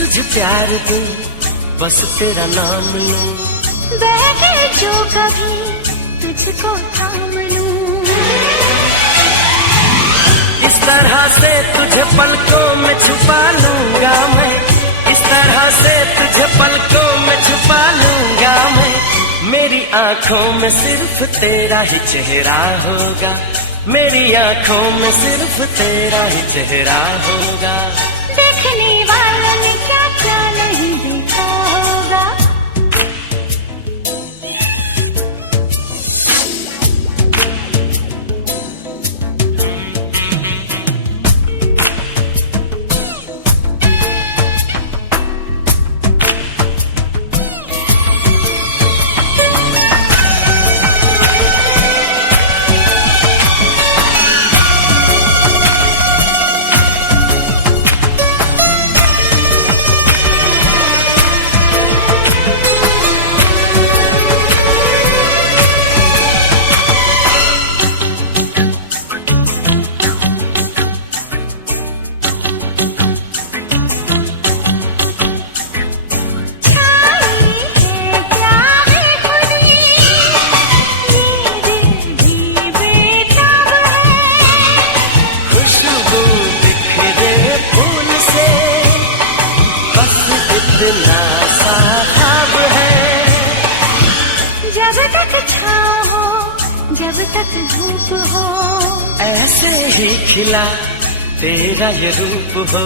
तुझे प्यार दूं, बस तेरा नाम लूं, बहे जो कभी तुझको थाम लूं। इस तरह से तुझे पलकों में छुपा लूंगा मैं, इस तरह से तुझे पलकों में छुपा लूंगा मैं। मेरी आंखों में सिर्फ तेरा ही चेहरा होगा, मेरी आंखों में सिर्फ तेरा ही चेहरा होगा। देखने वालों ने क्या क्या नहीं देखा होगा। जब तक छाँव हो, जब तक धूप हो, ऐसे ही खिला तेरा ये रूप हो।